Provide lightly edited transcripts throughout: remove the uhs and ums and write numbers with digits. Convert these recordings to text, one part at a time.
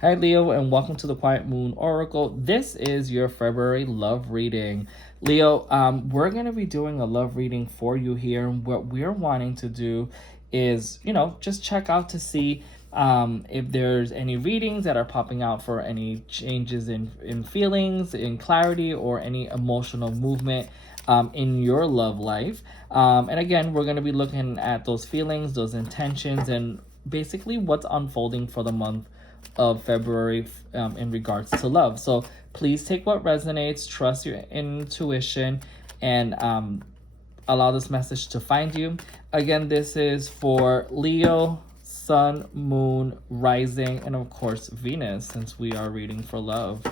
Hi, Leo, and welcome to the Quiet Moon Oracle. This is your February love reading. Leo, we're going to be doing a love reading for you here. And what we're wanting to do is, just check out to see if there's any readings that are popping out for any changes in feelings, in clarity, or any emotional movement in your love life. And again, we're going to be looking at those feelings, those intentions, and basically what's unfolding for the month of February in regards to love. So please take what resonates, trust your intuition, and allow this message to find you. Again, this is for Leo, Sun, Moon, Rising, and of course Venus, since we are reading for love.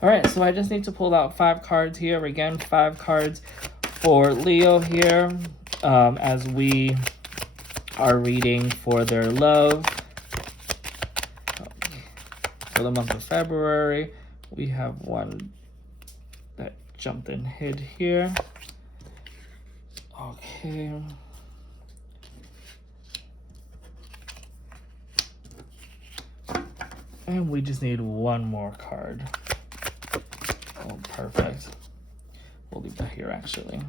All right, so I just need to pull out 5 cards here. Again, 5 cards for Leo here as we are reading for their love. For the month of February, we have one that jumped and hid here. Okay. And we just need one more card. Oh, perfect. We'll leave that here, actually.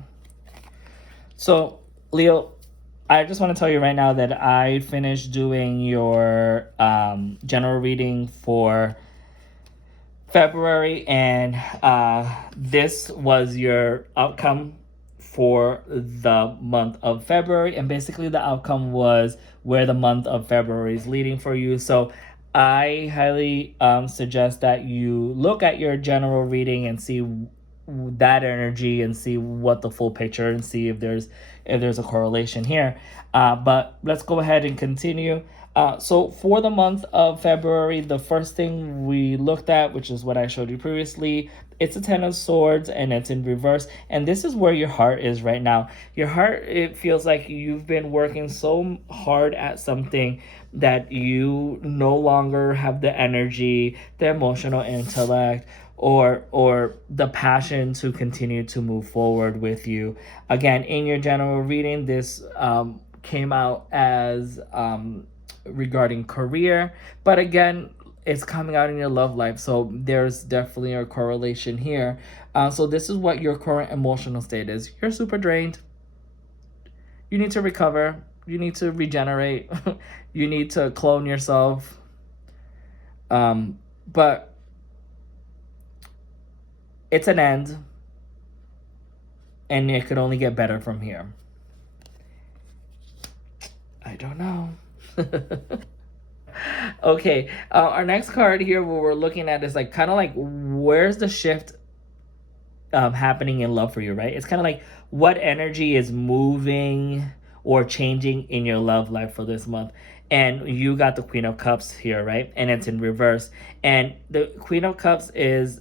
So, Leo, I just want to tell you right now that I finished doing your general reading for February, and this was your outcome for the month of February. And basically, the outcome was where the month of February is leading for you. So I highly suggest that you look at your general reading and see that energy and see what the full picture and see if there's a correlation here. But let's go ahead and continue. So for the month of February, the first thing we looked at, which is what I showed you previously, it's a 10 of Swords and it's in reverse. And this is where your heart is right now. Your heart, it feels like you've been working so hard at something that you no longer have the energy, the emotional intellect, or the passion to continue to move forward with you. Again, in your general reading, this came out as regarding career, but again, it's coming out in your love life, so there's definitely a correlation here. So this is what your current emotional state is. You're super drained. You need to recover. You need to regenerate. You need to clone yourself. But it's an end, and it could only get better from here. I don't know. Okay, our next card here, what we're looking at is like kind of like where's the shift happening in love for you, right? It's kind of like what energy is moving or changing in your love life for this month. And you got the Queen of Cups here, right? And it's in reverse. And the Queen of Cups is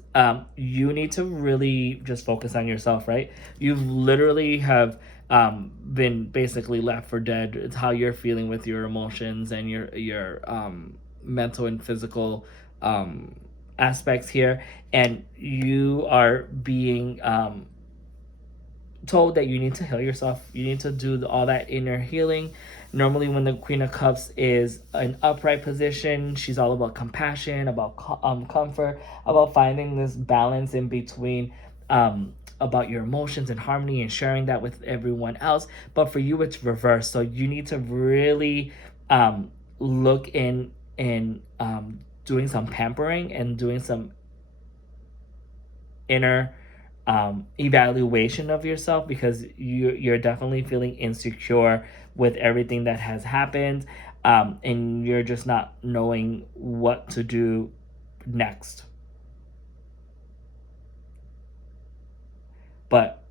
you need to really just focus on yourself, right? You literally have been basically left for dead. It's how you're feeling with your emotions and your mental and physical aspects here, and you are being told that you need to heal yourself. You need to do all that inner healing. Normally, when the Queen of Cups is an upright position, she's all about compassion, about comfort, about finding this balance in between about your emotions and harmony and sharing that with everyone else. But for you, it's reversed. So you need to really look in doing some pampering and doing some inner evaluation of yourself, because you're definitely feeling insecure with everything that has happened, and you're just not knowing what to do next. But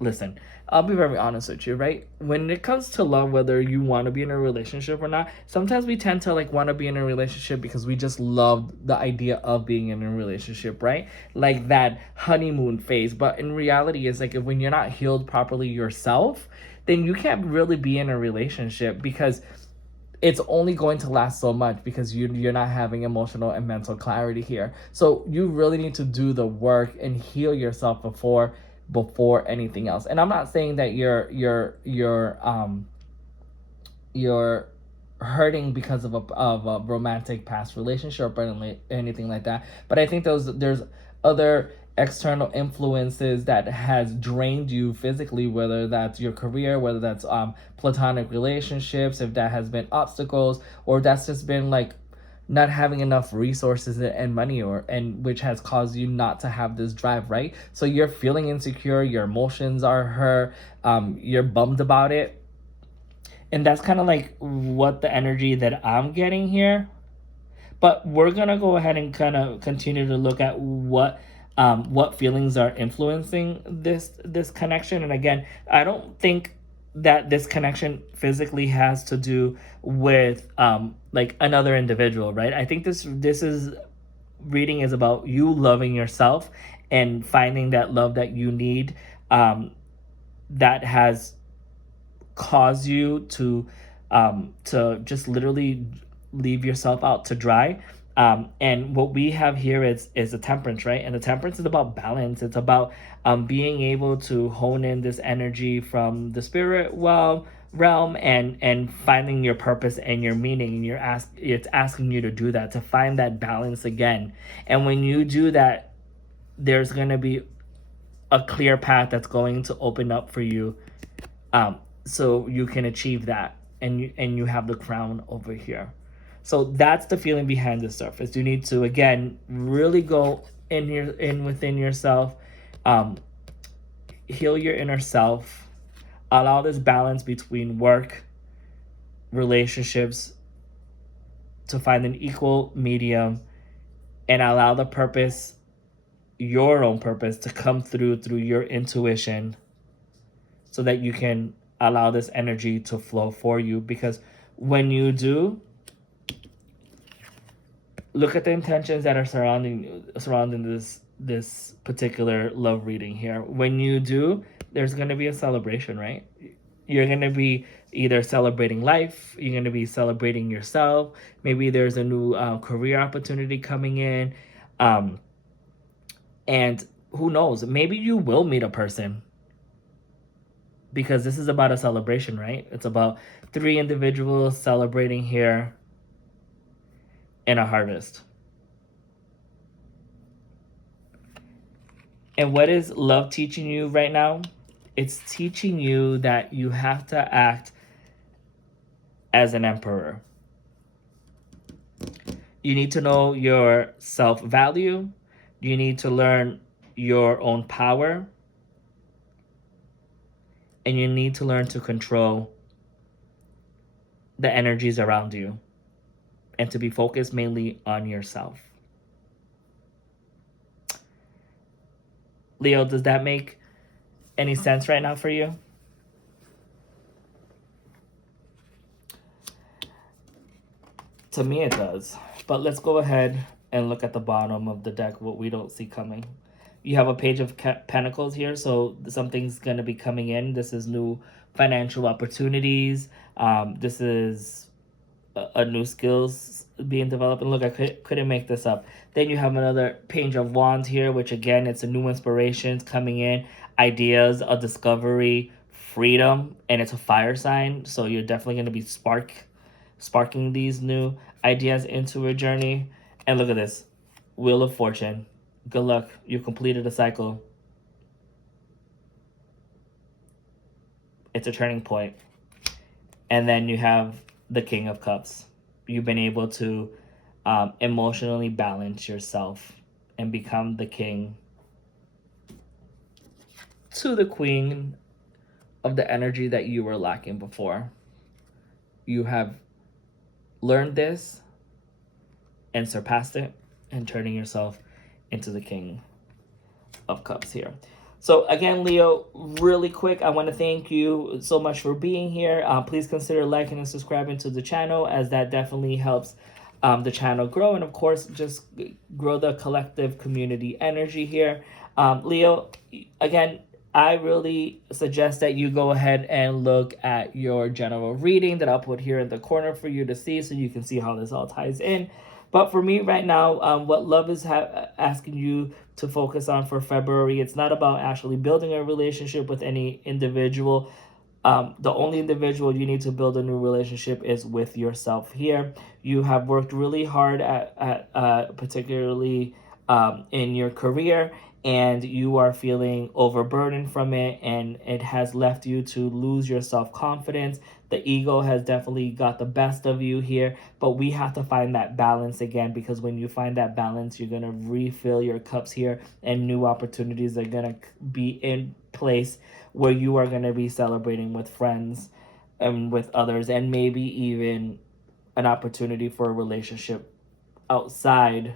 listen, I'll be very honest with you, right? When it comes to love, whether you want to be in a relationship or not, sometimes we tend to like want to be in a relationship because we just love the idea of being in a relationship, right? Like that honeymoon phase. But in reality, it's like if when you're not healed properly yourself, then you can't really be in a relationship, because it's only going to last so much, because you're not having emotional and mental clarity here. So you really need to do the work and heal yourself before anything else. And I'm not saying that you're hurting because of a romantic past relationship or anything like that. But I think there's other external influences that has drained you physically, whether that's your career, whether that's platonic relationships, if that has been obstacles, or that's just been like not having enough resources and money, or and which has caused you not to have this drive, right? So you're feeling insecure, your emotions are hurt, you're bummed about it. And that's kind of like what the energy that I'm getting here. But we're gonna go ahead and kind of continue to look at what feelings are influencing this connection. And again, I don't think that this connection physically has to do with like another individual, right? I think this is reading is about you loving yourself and finding that love that you need, that has cause you to just literally leave yourself out to dry. And what we have here is a temperance, right? And the temperance is about balance. It's about being able to hone in this energy from the spirit realm and finding your purpose and your meaning. And it's asking you to do that, to find that balance again. And when you do that, there's going to be a clear path that's going to open up for you, so you can achieve that, and you have the crown over here. So that's the feeling behind the surface. You need to again really go in within yourself, um, heal your inner self, allow this balance between work, relationships to find an equal medium, and allow the purpose, your own purpose, to come through your intuition, so that you can allow this energy to flow for you. Because when you do, look at the intentions that are surrounding this particular love reading here. When you do, there's going to be a celebration, right? You're going to be either celebrating life, you're going to be celebrating yourself. Maybe there's a new career opportunity coming in, and who knows, maybe you will meet a person, because this is about a celebration, right? It's about three individuals celebrating here in a harvest. And what is love teaching you right now? It's teaching you that you have to act as an emperor. You need to know your self-value. You need to learn your own power. And you need to learn to control the energies around you and to be focused mainly on yourself. Leo, does that make any sense right now for you? To me, it does. But let's go ahead and look at the bottom of the deck, what we don't see coming. You have a page of pentacles here, so something's going to be coming in. This is new financial opportunities. This is a new skills being developed. And look, I couldn't make this up. Then you have another page of wands here, which again, it's a new inspirations coming in, ideas, a discovery, freedom, and it's a fire sign. So you're definitely going to be sparking these new ideas into a journey. And look at this, Wheel of Fortune. Good luck. You completed a cycle. It's a turning point. And then you have the King of Cups. You've been able to emotionally balance yourself and become the king to the queen of the energy that you were lacking before. You have learned this and surpassed it, and turning yourself into the King of Cups here. So again, Leo, really quick, I want to thank you so much for being here. Please consider liking and subscribing to the channel, as that definitely helps the channel grow, and of course just grow the collective community energy here. Leo, again, I really suggest that you go ahead and look at your general reading that I'll put here in the corner for you to see, so you can see how this all ties in. But for me right now, what love is asking you to focus on for February, it's not about actually building a relationship with any individual. The only individual you need to build a new relationship is with yourself here. You have worked really hard at particularly in your career, and you are feeling overburdened from it, and it has left you to lose your self-confidence. The ego has definitely got the best of you here, but we have to find that balance again, because when you find that balance, you're going to refill your cups here, and new opportunities are going to be in place where you are going to be celebrating with friends and with others, and maybe even an opportunity for a relationship outside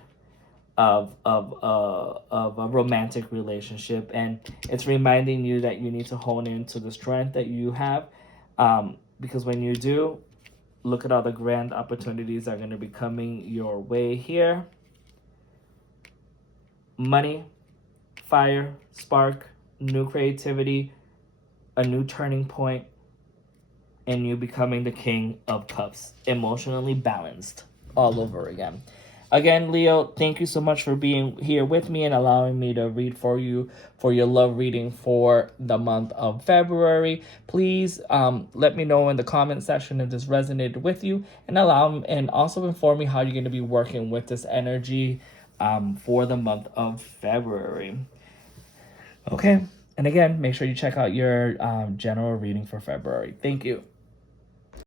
of a romantic relationship. And it's reminding you that you need to hone into the strength that you have, because when you do, look at all the grand opportunities that are going to be coming your way here. Money, fire, spark, new creativity, a new turning point, and you becoming the king of cups, emotionally balanced all over again. Again, Leo, thank you so much for being here with me and allowing me to read for you for your love reading for the month of February. Please let me know in the comment section if this resonated with you, and also inform me how you're going to be working with this energy for the month of February. Okay, and again, make sure you check out your general reading for February. Thank you.